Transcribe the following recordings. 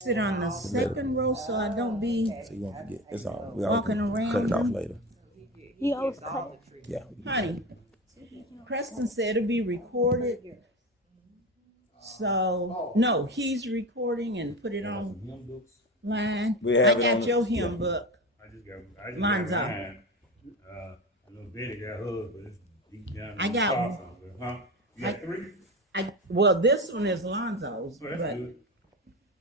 Sit on the second row so I don't be So you won't forget. It's all. We all walking can around cut it off them. later. He always cut it. Yeah. Honey, Preston said it'll be recorded. So, no, he's recording and put it online. We I have it got on your the- hymn yeah. book. I just got Mine's up. mine. A little bit got hers, but it's deep down. I got one. Huh? You got three? Well, this one is Lonzo's, Oh, that's but good.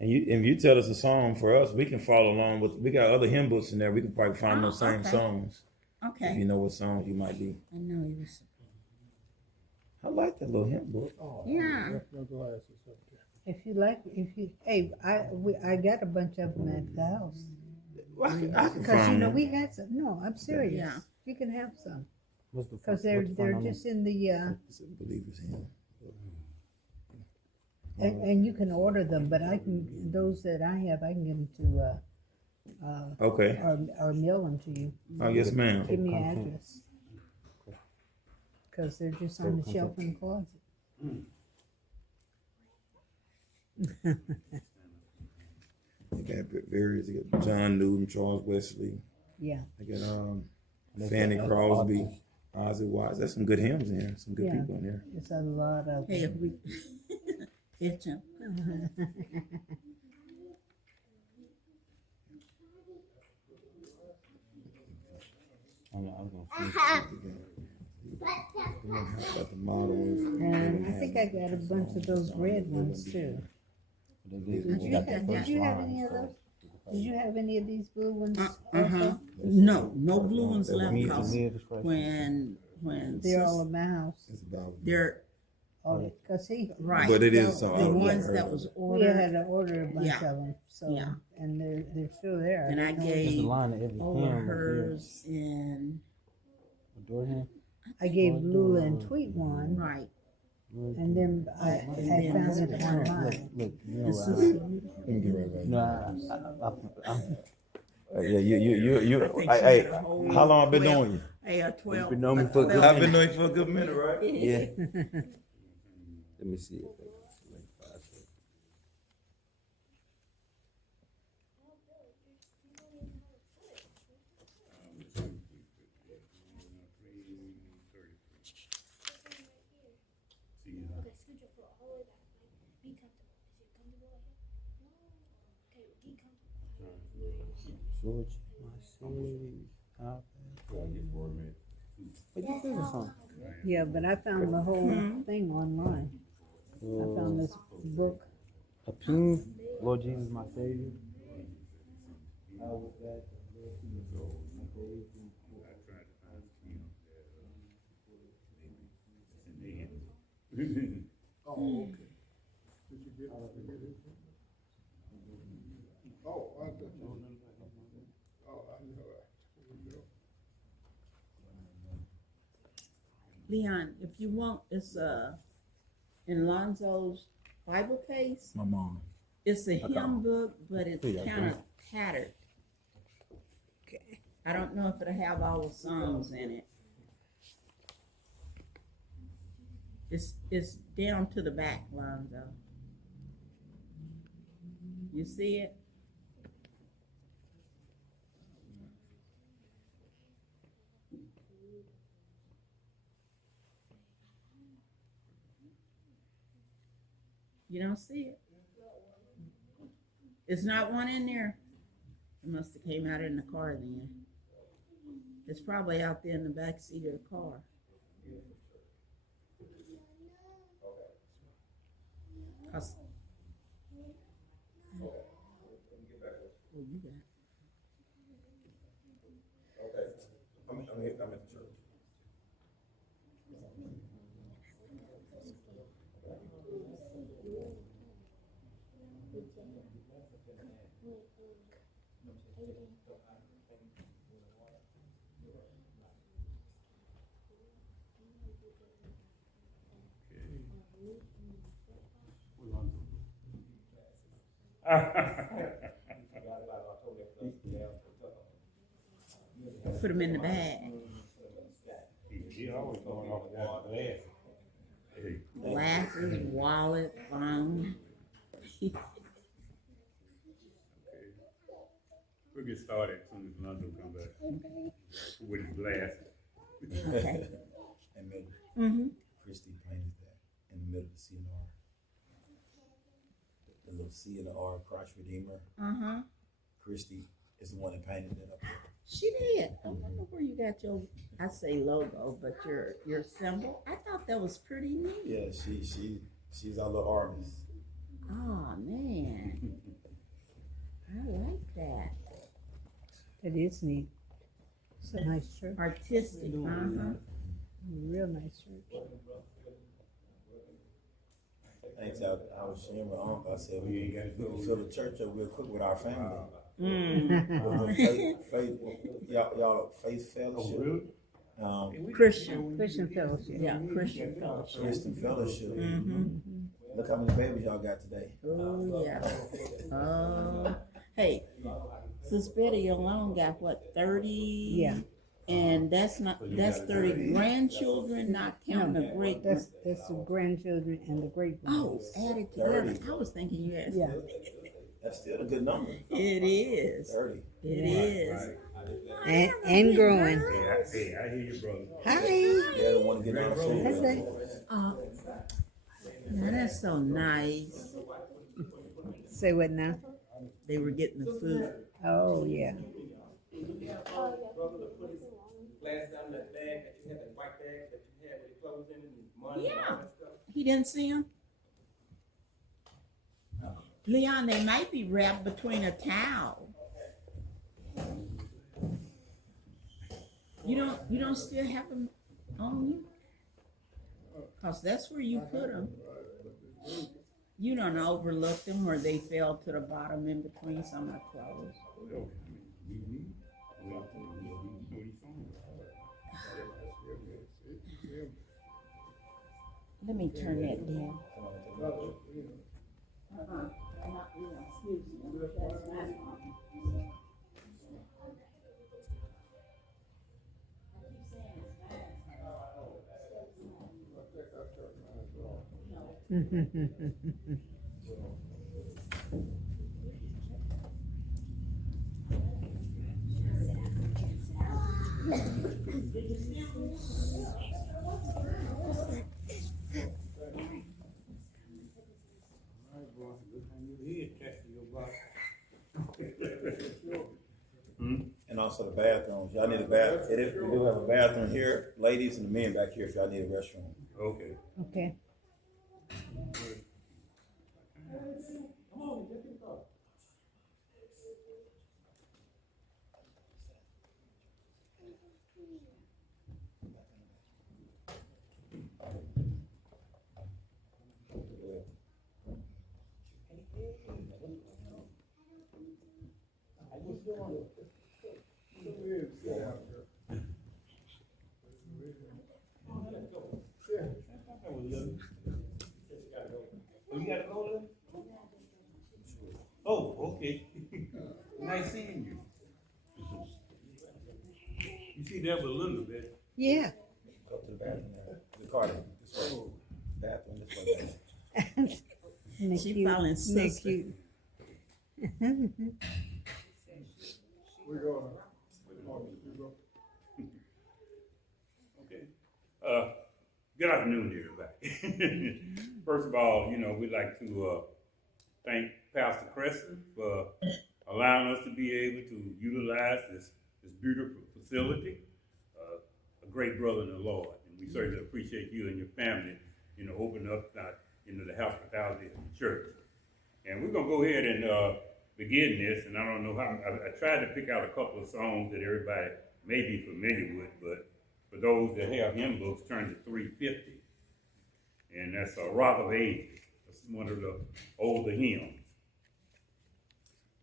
And if you tell us a song for us, we can follow along with. We got other hymn books in there. We can probably find those same okay. songs. If okay. you know what songs you might be. I know he was. I like that little hymn book. Yeah. If you like, I got a bunch of them at the house. Well, I can Because find them. we had some. No, I'm serious. Yeah. You can have some. Because they're just in the Believers hymn. and you can order them, but I can those that I have, I can give them to Okay. or mail them to you. Oh yes, ma'am. Give me an address. Because they're just on the shelf in the closet. They got various. They got John Newton, Charles Wesley. Yeah. They got Fanny Crosby, Ozzy Wise. There's some good hymns in here. Some good Yeah. people in there. It's a lot of Hey, if we it's him. Got the model. And I think I got a bunch of those red ones too. Did you have any of those? Did you have any of these blue ones? Also? No blue ones left Me because too. when They're all in my house. It's about. they're Oh, because he right. But it is the all ones right. that was we ordered, had to order a bunch Yeah. of them. So Yeah. and they're still there. and I don't know. gave line of every over hymn right hers in Adore him. I gave Lula and Tweet one, right. and then I found it on mine. Look, you know, This is Let me get right back. no, Yeah, you. I think she Hey, had a whole how long I been 12 knowing you? Hey, a 12. been knowing me for a good 12 I've been knowing you for a good minute, right? yeah. Let me see it. Okay, scoot your foot all the way back. Like, be comfortable. Is it comfortable like that? Okay, well, get comfortable. George, my city. How What you think of song? Yeah, but I found the whole thing online. I found this book. A tune, Lord Jesus, my Savior. I was glad to live in the Lord, my Savior. Oh, okay. Did you get it? Oh, I got you. Oh, I know that. There you go. Leon, if you want, it's in Lonzo's Bible case. My mom. It's a hymn book, but it's Yeah, kind of tattered. Okay. I don't know if it'll have all the songs in it. It's down to the back, Lonzo. You see it? You don't see it? It's not one in there. It must have came out in the car then. It's probably out there in the back seat of the car. Cause, oh, you got it. I'm at the church. Put them in the bag. He always going off that glass. Glasses, wallet, phone. We'll get started as soon as Lando comes back with his glasses. Okay. And Milton, Mm-hmm. Christy painted that in the middle of the C and R. The little C and the R, Christ Redeemer. Uh-huh. Christy is the one that painted that up there. She did. I wonder where you got your, I say logo, but your symbol. I thought that was pretty neat. Yeah, she's our little artist. Oh, man. I like that. That is neat. It's a nice shirt. Artistic, uh-huh. Real nice shirt. Thanks, I was sharing with Uncle. I said we can fill the church up real quick with our family. Mm. Y'all faith fellowship. Christian. Christian fellowship. Yeah, Christian fellowship. Christian fellowship. Mm-hmm. Look how many babies y'all got today. Oh, yeah. Oh. Hey, Sis Betty alone got what, 30? Yeah. And that's 30 grandchildren, not counting the great. That's the grandchildren and the great Oh, grandchildren. added together. 30. I was thinking you had. Yeah. That's still a good number. It is. 30. It is. And growing. Hey, I hear you, brother. Hi. They don't want to get on the That's food. it. Now that's so nice. Say what now? They were getting the food. Oh, yeah. Last time that bag that you had, that white bag that you had with the clothes in it and money and Yeah. all that stuff. He didn't see him? Leon, they might be wrapped between a towel. You don't still have them on you? Cause that's where you put them. You don't overlook them where they fell to the bottom in between some of the clothes. Let me turn that down. And also the bathrooms. Y'all need a bath. We do have a bathroom here, ladies, and the men back here if y'all need a restroom. Okay. Okay. Oh, okay. Nice seeing you. You see that with Linda, man? Yeah. Go to the bathroom. The car this way. Bathroom this way. Isn't that She cute? falling Isn't that sister. cute? Okay. Good afternoon, everybody. First of all, we'd like to thank Pastor Creston for allowing us to be able to utilize this beautiful facility. A great brother in the Lord, and we certainly appreciate you and your family, opening up the hospitality of the church. And we're gonna go ahead and begin this. And I don't know how I tried to pick out a couple of songs that everybody may be familiar with, but for those that have hymn books, turn to 350, and that's a Rock of Ages. That's one of the older hymns.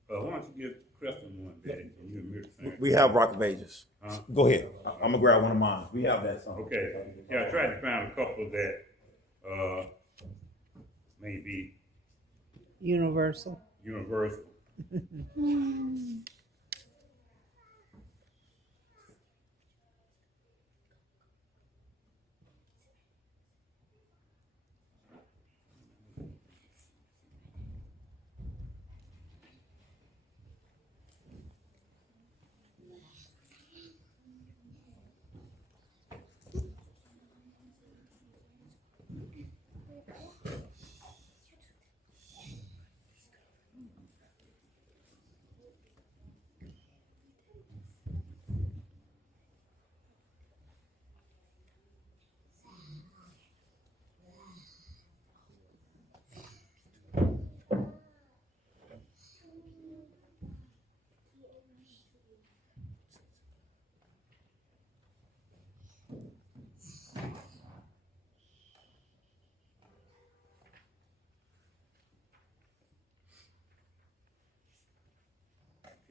Why don't you give Preston one, Betty, and you and Mary sing? We have Rock of Ages. Huh? Go ahead. I'm gonna grab one of mine. We have that song. Okay. Yeah, I tried to find a couple that maybe Universal. universal.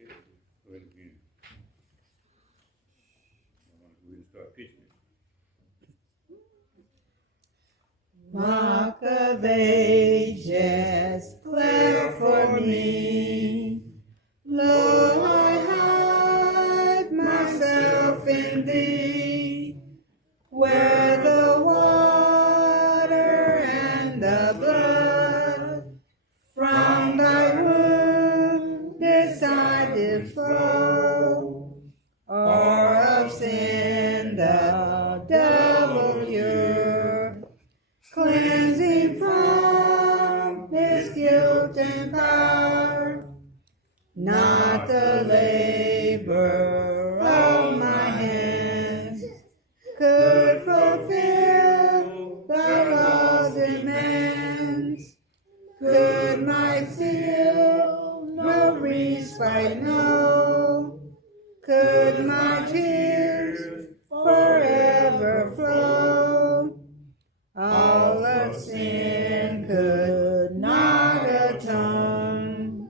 Go ahead again. We can start pitching it. Rock of ages, clear for me. Lo, I hide myself in thee, where the water and the blood from thy womb decided flow, or of sin the double cure, cleansing from his guilt and power, not the labor of my hands could fulfill thy law's demands, could my zeal no respite know, could my tears forever flow, all of sin could not atone.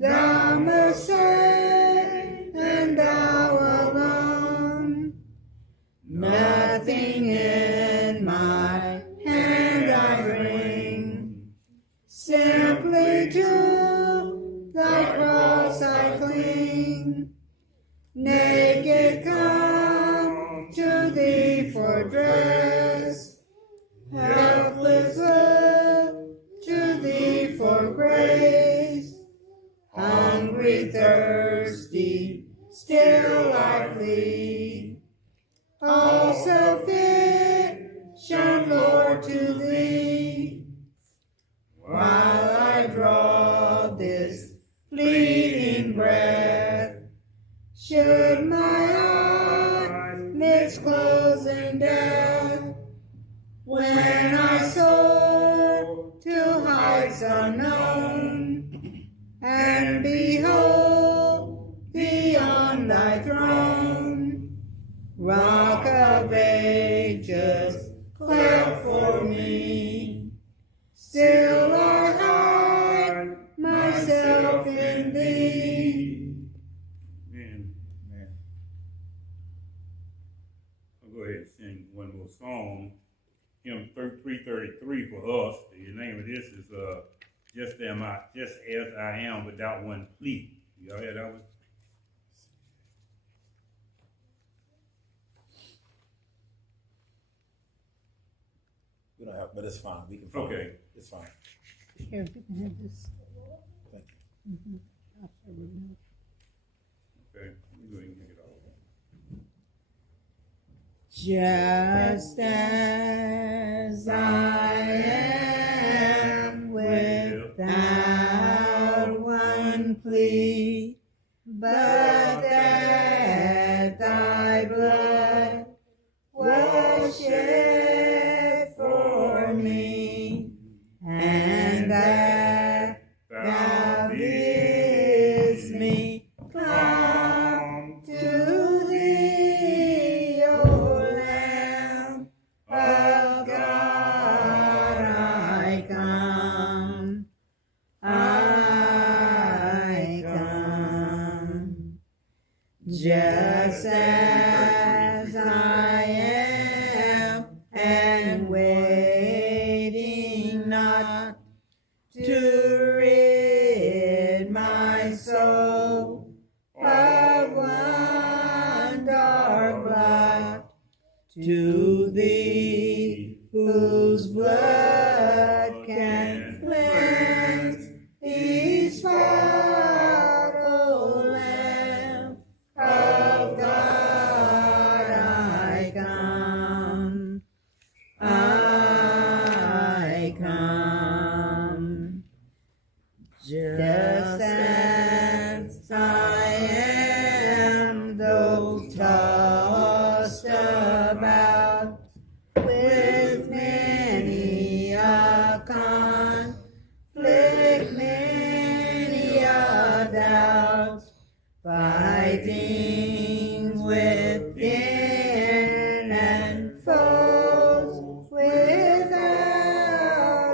Thou must save, and thou alone. Nothing in my hand I bring, simply to thy cross I cling. Naked come to thee for dress, helpless look to thee for grace. Hungry, thirsty, still I flee. All sufficient, Lord, to thee. While I draw this fleeting breath, should my eyelids close in death, when I soar to heights unknown, and behold thee on thy throne, Rock of ages, clear for me, still I hide myself in thee. Man, I'll go ahead and sing one more song. Hymn 333 for us. The name of this is just as I am without one plea. Y'all hear that one? We don't have, but it's fine. We can follow. Okay. It's fine. Here, you can have this. Thank Mhm. I'll show you. Okay, you go ahead and kick it off. Just as I am without one plea, but that thy blood was shed for me, and that thou bidst me come to thee, O Lamb of God, I come, just as I am, and waiting not to rid my soul of one dark blot, to thee whose blood can cleanse each spot, O Lamb of God, I come, just as I am, though tossed about with many a conflict, many a doubt, fighting within and foes without,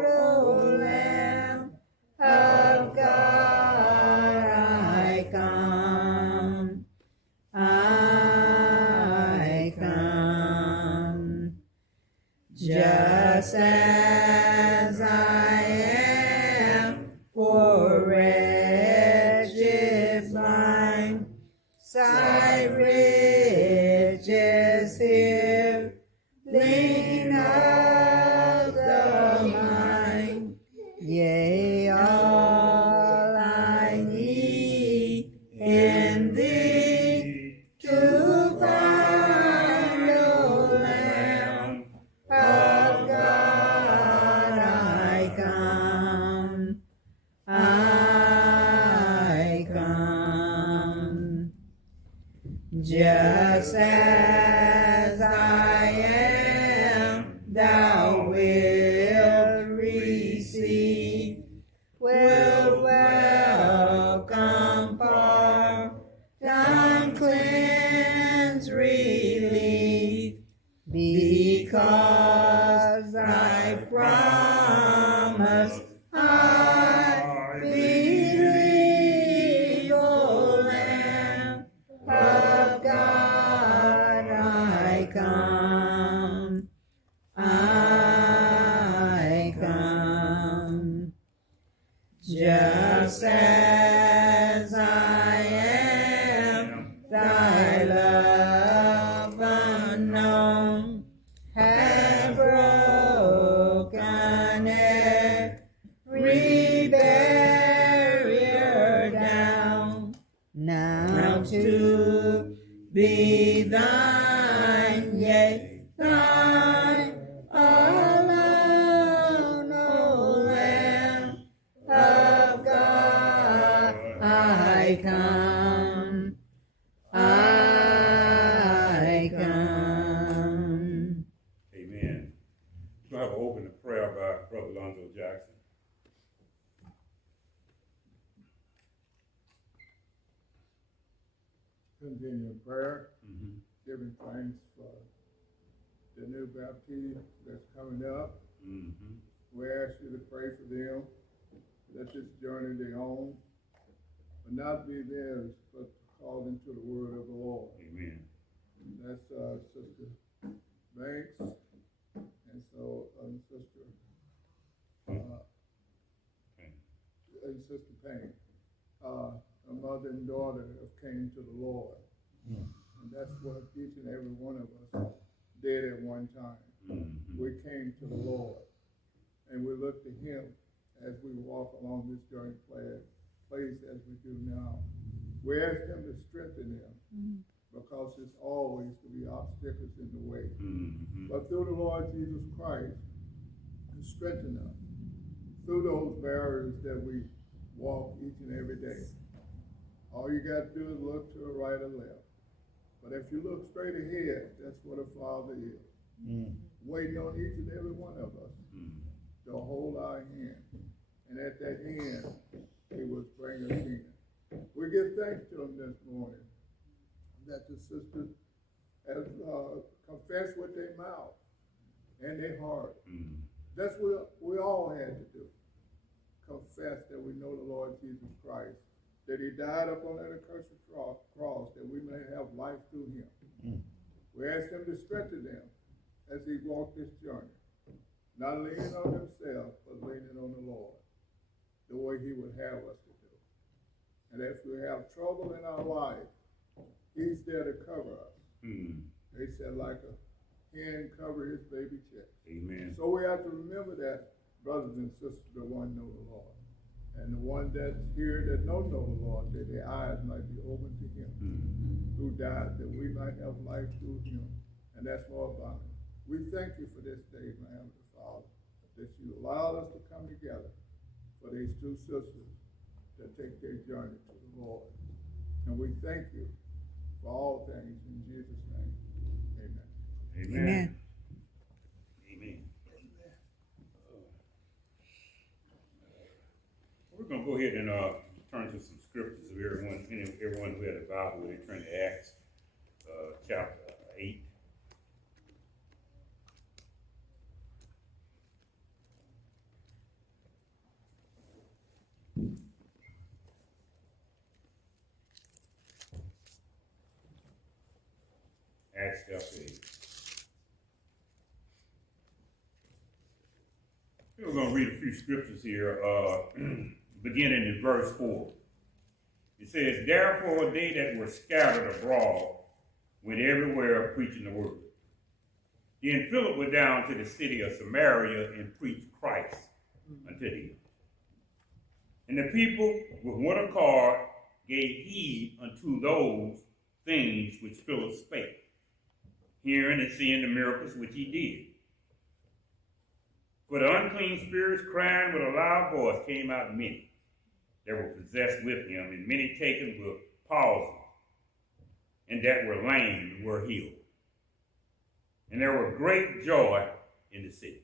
O Lamb of God, I come. just as I am, poor wretched blind, sight riches here, lean of the mind, yea, all I need in thee to find, O Lamb of God, I come, I come. Just as I am, thou wilt receive, wilt welcome, pardon, cleanse, relieve, because thy promise I believe, O Lamb of God, I come, I come. Just as I am, thy love unknown had broken every barrier down. Now to be thine, yea, thine alone, O Lamb of God, I come, I come. Amen. We'll have an open prayer by Brother Lonzo Jackson. Continue in prayer, giving thanks for the new baptism that's coming up. We ask you to pray for them, let this journey they own, but not be theirs, but according to the word of the Lord. Amen. That's Sister Banks, and so Sister and Sister Payne. A mother and daughter have came to the Lord, and that's what each and every one of us did at one time. We came to the Lord, and we look to Him as we walk along this journey place as we do now. We ask Him to strengthen them, because it's always to be obstacles in the way. But through the Lord Jesus Christ, to strengthen us through those barriers that we walk each and every day. All you got to do is look to the right or left. But if you look straight ahead, that's what a father is. Waiting on each and every one of us to hold our hand. And at that hand, He will bring us in. We give thanks to Him this morning that the sisters have confessed with their mouth and their heart. That's what we all had to do. Confess that we know the Lord Jesus Christ, that He died upon that accursed cross that we may have life through Him. We ask Him to strengthen them as He walked this journey, not leaning on themselves, but leaning on the Lord, the way He would have us to do. And if we have trouble in our life, He's there to cover us. They said, like a hen cover his baby chicks. Amen. So we have to remember that, brothers and sisters, the one know the Lord. And the one that's here that don't know the Lord, that their eyes might be open to Him, who died, that we might have life through Him. And that's more about it. We thank you for this day, my Heavenly Father, that you allowed us to come together for these two sisters that take their journey to the Lord. And we thank you for all things in Jesus' name. Amen. Amen. Amen. We're going to go ahead and turn to some scriptures. Everyone who had a Bible, they turn to Acts chapter 8. Acts chapter 8. few scriptures here, beginning in verse 4. It says, therefore they that were scattered abroad went everywhere preaching the word. Then Philip went down to the city of Samaria and preached Christ unto them. And the people with one accord gave heed unto those things which Philip spake, hearing and seeing the miracles which he did. For the unclean spirits, crying with a loud voice, came out many that were possessed with him, and many taken with palsy, and that were lame were healed. And there were great joy in the city.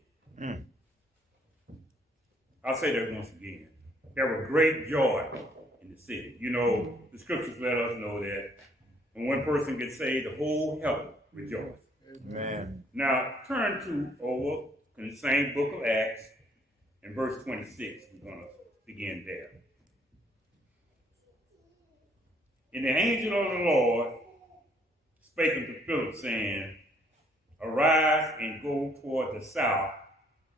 I'll say that once again. There were great joy in the city. You know, the scriptures let us know that when one person gets saved, the whole heaven rejoices. Amen. Now, turn to over in the same book of Acts, in verse 26. We're going to begin there. And the angel of the Lord spake unto Philip, saying, arise and go toward the south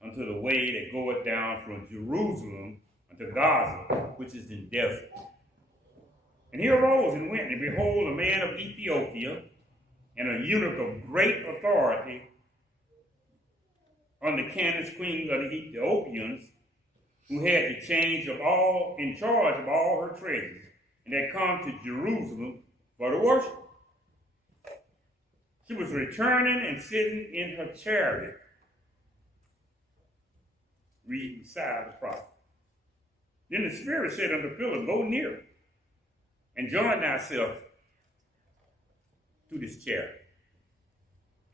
unto the way that goeth down from Jerusalem unto Gaza, which is in desert. And he arose and went, and behold, a man of Ethiopia, and a eunuch of great authority under Candace, queen of the Ethiopians, who had the change of all, in charge of all her treasures, and had come to Jerusalem for the worship. She was returning and sitting in her chariot, reading beside the prophet. Then the Spirit said unto Philip, go near and join thyself to this chariot.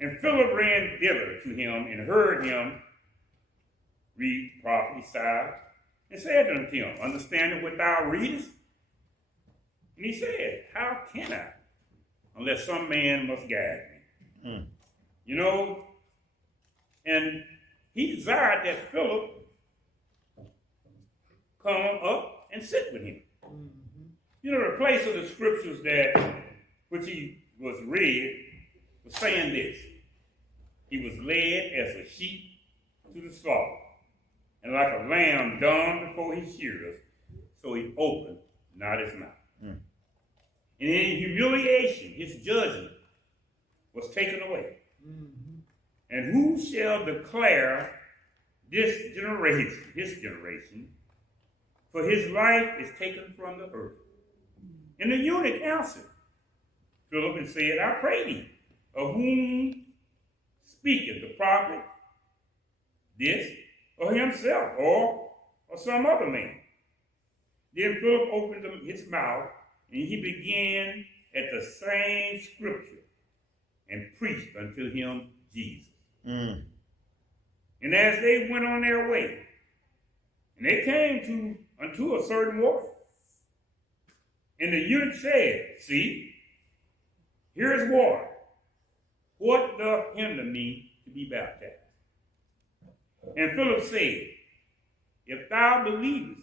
And Philip ran thither to him and heard him read prophet Isaiah, and said unto him, understandest what thou readest? And he said, how can I, unless some man must guide me? You know, and he desired that Philip come up and sit with him. You know, the place of the scriptures that which he was read was saying this. He was led as a sheep to the slaughter, and like a lamb dumb before his shearers, so he opened not his mouth. And in humiliation, his judgment was taken away. And who shall declare this generation, his generation, for his life is taken from the earth? And the eunuch answered Philip and said, I pray thee, of whom speaketh the prophet, this, or himself, or some other man? Then Philip opened his mouth, and he began at the same scripture, and preached unto him Jesus. And as they went on their way, and they came unto a certain water, and the eunuch said, see, here is water. What doth hinder me to be baptized? And Philip said, if thou believest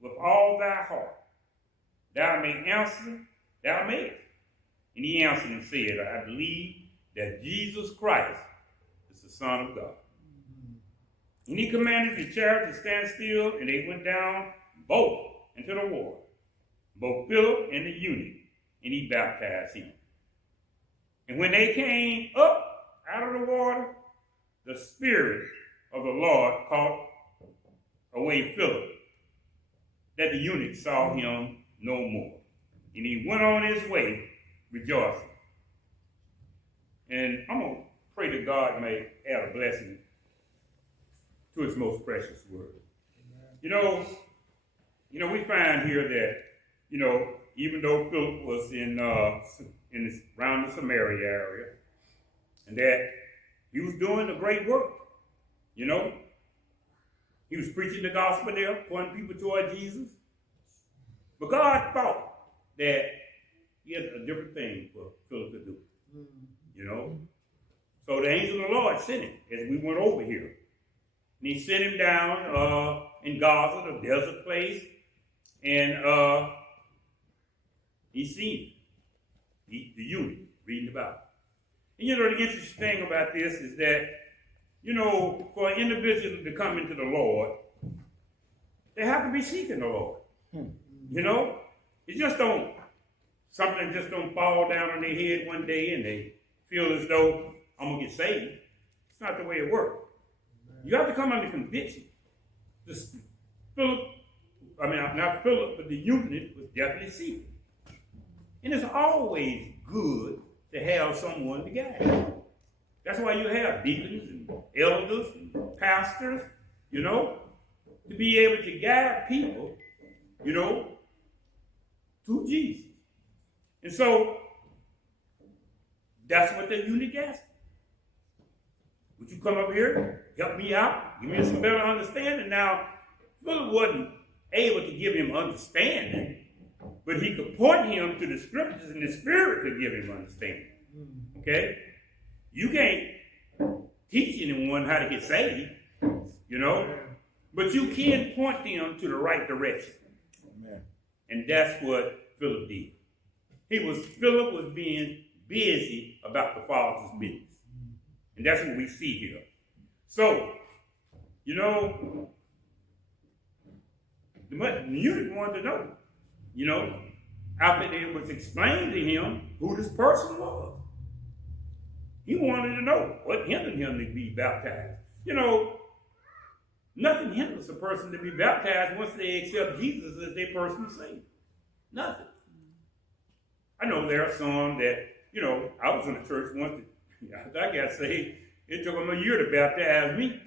with all thy heart, thou mayest. And he answered and said, I believe that Jesus Christ is the Son of God. And he commanded the chariot to stand still, and they went down both into the water, both Philip and the eunuch, and he baptized him. And when they came up out of the water, the Spirit of the Lord caught away Philip, that the eunuch saw him no more. And he went on his way rejoicing. And I'm going to pray that God may add a blessing to his most precious word. You know, we find here that, even though Philip was around the Samaria area, and that he was doing a great work, he was preaching the gospel there, pointing people toward Jesus. But God thought that he had a different thing for Philip to do, So the angel of the Lord sent him as we went over here. And he sent him down in Gaza, the desert place, and he seen him, the eunuch, reading about it. And the interesting thing about this is that, for an individual to come into the Lord, they have to be seeking the Lord. You know, it just don't, something just don't fall down on their head one day and they feel as though I'm going to get saved. It's not the way it works. You have to come under conviction. Philip, I mean, not Philip, but the eunuch was definitely seeking. And it's always good to have someone to guide you. That's why you have deacons and elders and pastors, you know, to be able to guide people, you know, to Jesus. And so, that's what the eunuch asked. Would you come up here, help me out, give me some better understanding? Now, Philip wasn't able to give him understanding, but he could point him to the scriptures, and the Spirit could give him understanding. Okay? You can't teach anyone how to get saved, you know, but you can point them to the right direction. Amen. And that's what Philip did. Philip was being busy about the Father's business. And that's what we see here. So, you know, the eunuch wanted to know, you know, after it was explained to him who this person was. He wanted to know what hindered him to be baptized. You know, nothing hinders a person to be baptized once they accept Jesus as their personal Savior. Nothing. I know there are some that, you know, I was in a church once that after I got saved, it took them a year to baptize me.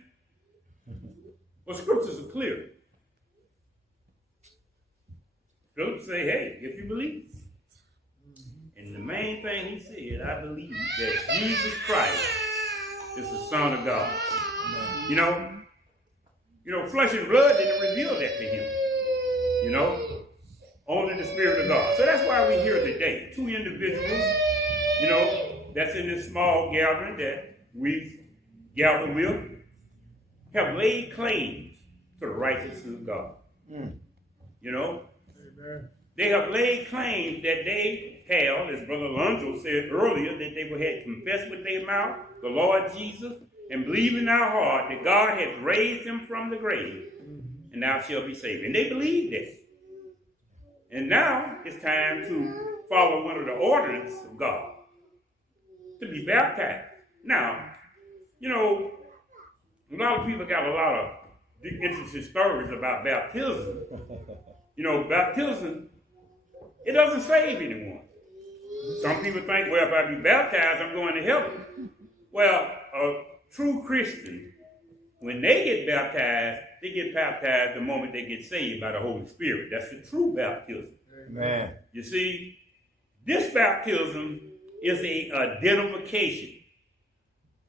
Well, scriptures are clear. Philip say, hey, if you believe. And the main thing he said, I believe that Jesus Christ is the Son of God. You know, flesh and blood didn't reveal that to him. You know, only the Spirit of God. So that's why we're here today. Two individuals, you know, that's in this small gathering that we've gathered with, have laid claims to the righteousness of God. You know, amen. They have laid claims that they have, as Brother Alonzo said earlier, that they had confessed with their mouth the Lord Jesus and believe in our heart that God has raised him from the grave, and thou shalt be saved. And they believe that. And now it's time to follow one of the ordinances of God, to be baptized. Now, you know, a lot of people got a lot of interesting stories about baptism. You know, baptism, it doesn't save anyone. Some people think, well, if I be baptized, I'm going to heaven. Well, a true Christian, when they get baptized the moment they get saved by the Holy Spirit. That's the true baptism. Amen. You see, this baptism is an identification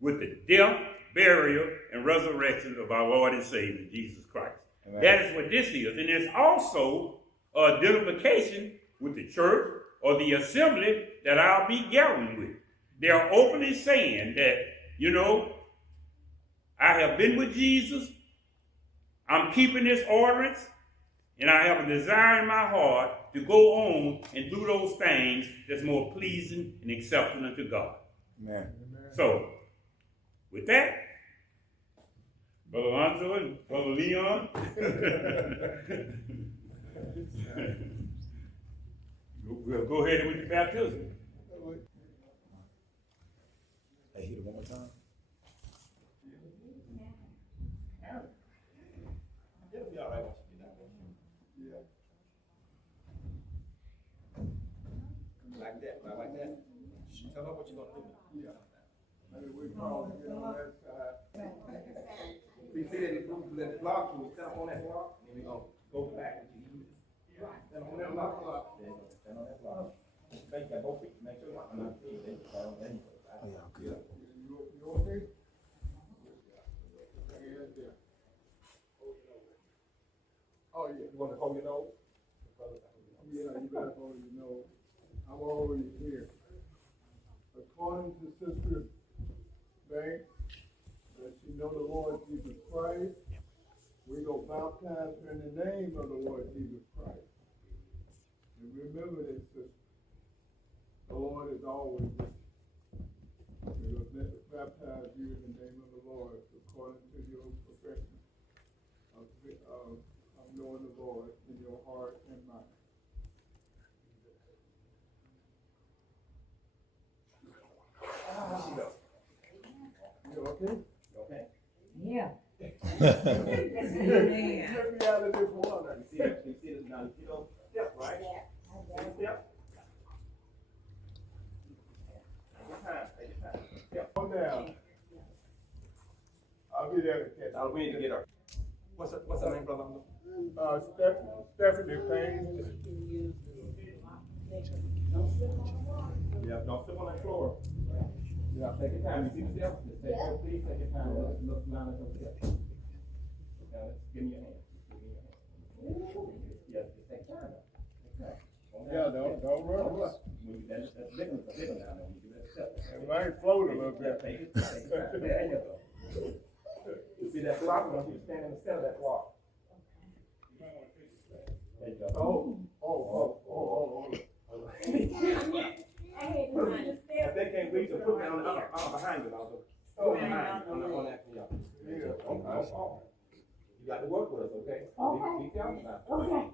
with the death, burial, and resurrection of our Lord and Savior, Jesus Christ. Amen. That is what this is. And it's also an identification with the church or the assembly that I'll be gathering with. They are openly saying that, you know, I have been with Jesus, I'm keeping this ordinance, and I have a desire in my heart to go on and do those things that's more pleasing and acceptable unto God. Amen. So, with that, Brother Alonzo and Brother Leon, we'll go ahead with the baptism. Hey, hit it one more time. It'll be all right once you get out. Yeah. Like that. Tell her what you're gonna do. Yeah. Maybe we call it on that side. We see that block, we stand up on that block, and we gonna go back and use it. Stand on that block. Stand on that block. Make that both feet, make sure I'm not feet, then stand on that. Oh, yeah, good. You okay? Yeah. Oh, yeah. You wanna hold your nose? Yeah, you gotta hold your nose. I'm already here. According to Sister Banks, that she know the Lord Jesus Christ, we go baptize her in the name of the Lord Jesus Christ. And remember this, sister. The Lord is always with you. We will baptize you in the name of the Lord according to your profession of knowing the Lord in your heart and mind. You okay? Okay. Yeah. Let me out of this water. You see this now, you see those steps, right? Step. Take your time. Step. Go down. I'll be there to catch Now we need to get her. What's her name, brother? Stephanie Payne. Yeah, don't step on that floor. Yeah, take your time. You see the steps? Just take your, please take your time. Look down at those steps. Now, give me your hand. Yeah, just take time. Yeah, don't rush. That's big one down there. When you do that step. It might float a little bit. Take it. There you go. You see that block? I want you to stand in the center of that block. There you go. Oh. If they can't reach it, put it on the behind you, also. Oh, behind, on that, yeah. You got to work with us, okay? Be careful now. Okay.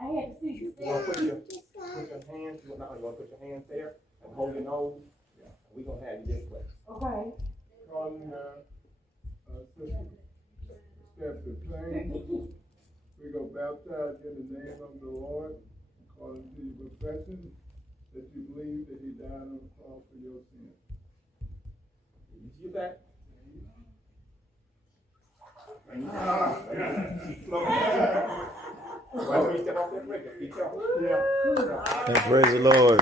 I had to see you. You wanna put your hands, you wanna put your hands there and hold your nose. Yeah. We gonna have you this way. Okay. Calling, Sister Stephanie Payne. We go baptize you in the name of the Lord, according to your profession, that you believe that he died on the cross for your sins. You see that? Why don't you step off that breaker? Be careful. Yeah. And praise the Lord.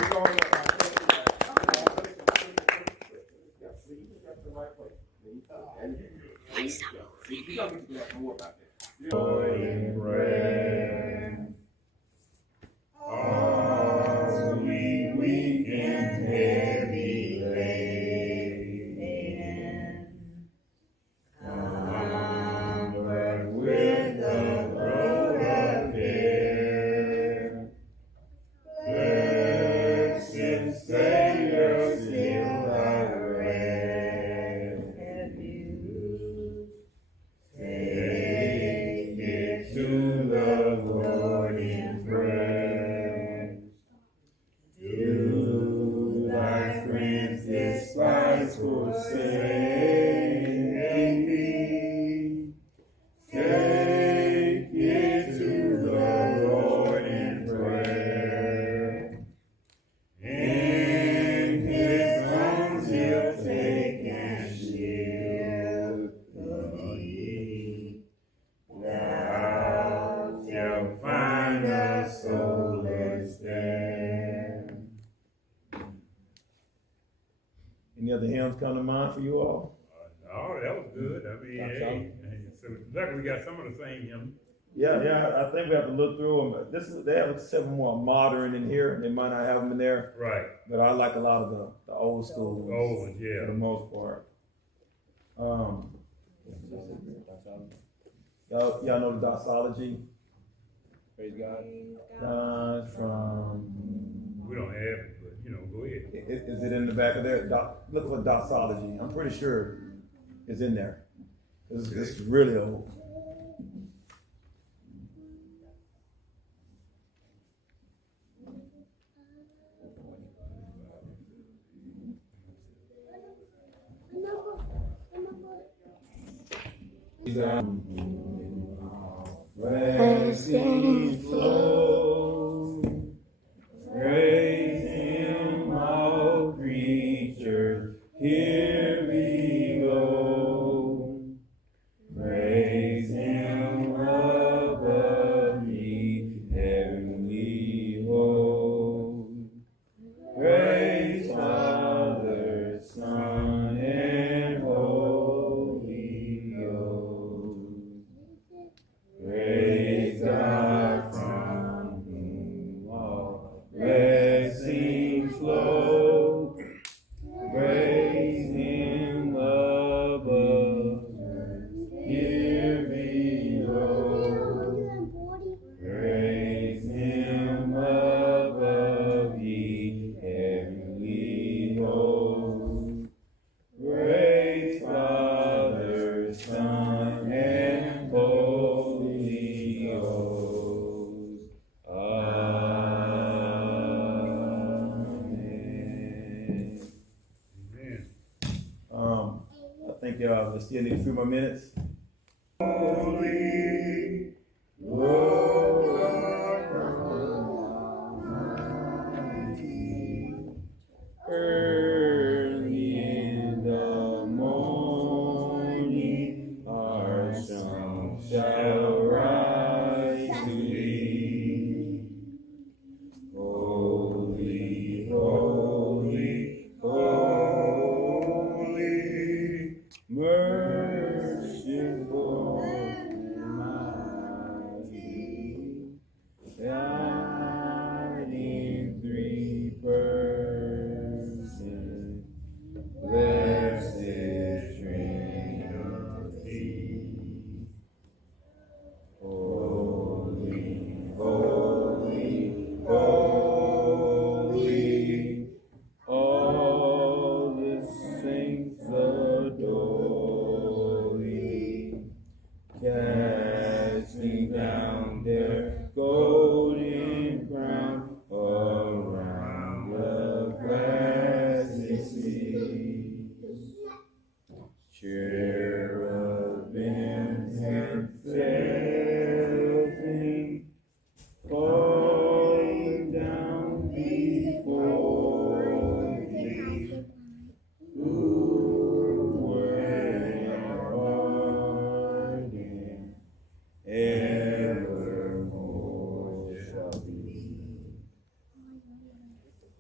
Lord in prayer. All we weak and heavy laden, comfort with the load of care. Blessed Savior, still our refuge. Take it to the Lord in prayer. Do thy friends despise, forsake thee? Take it to the Lord in prayer. In his arms he'll take and shield thee. Thou shalt find a solace there. Any other hymns come to mind for you all? Oh, that was good. I mean, hey, so luckily we got some of the same hymns. Yeah, I think we have to look through them. They have several more modern in here. They might not have them in there, Right. but I like a lot of the old school ones. Old ones, yeah. For the most part. Y'all know the doxology? Praise God. From, We don't have it, but go ahead. is it in the back of there? Look for doxology. I'm pretty sure it's in there. It's really old. Blessings flow, praise him, all creatures, here we go. Praise him above the heavenly host. Praise Father, Son, and Holy Ghost. Praise God y'all still need a few more minutes. Holy, Early in the morning, our sun shall rise to thee. Holy, holy, holy, merciful and mighty, God in three persons, blessed Trinity. Holy, holy, holy, all the saints adore thee, casting down their golden crown around the glassy sea. Cherubims and seraphim falling down before thee, who were pardon, evermore shall be.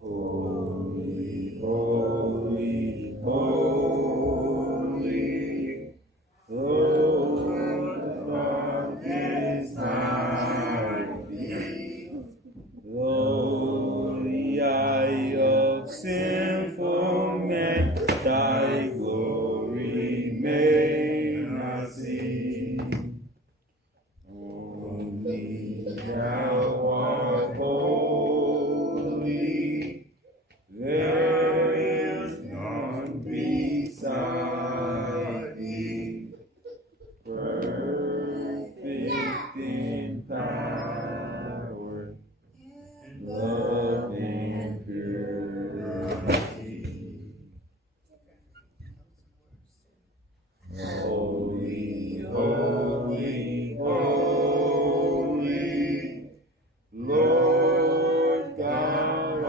Holy, holy, holy, Lord God is mighty. Though the eye of sinful man thy glory may not see, only thou art holy, there is none beside thee, perfect in power, love and purity. Holy, holy, holy, Lord God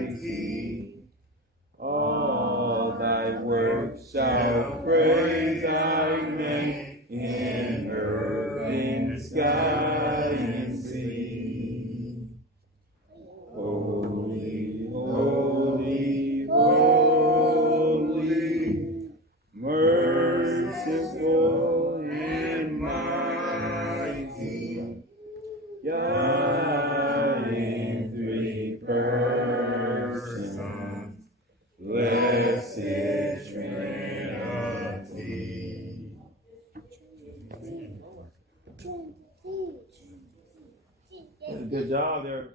Almighty, all thy works shall praise thy name in earth, in sky, and sea. Holy, holy, holy, merciful and mighty, God in three persons, blessed Trinity. Good job there.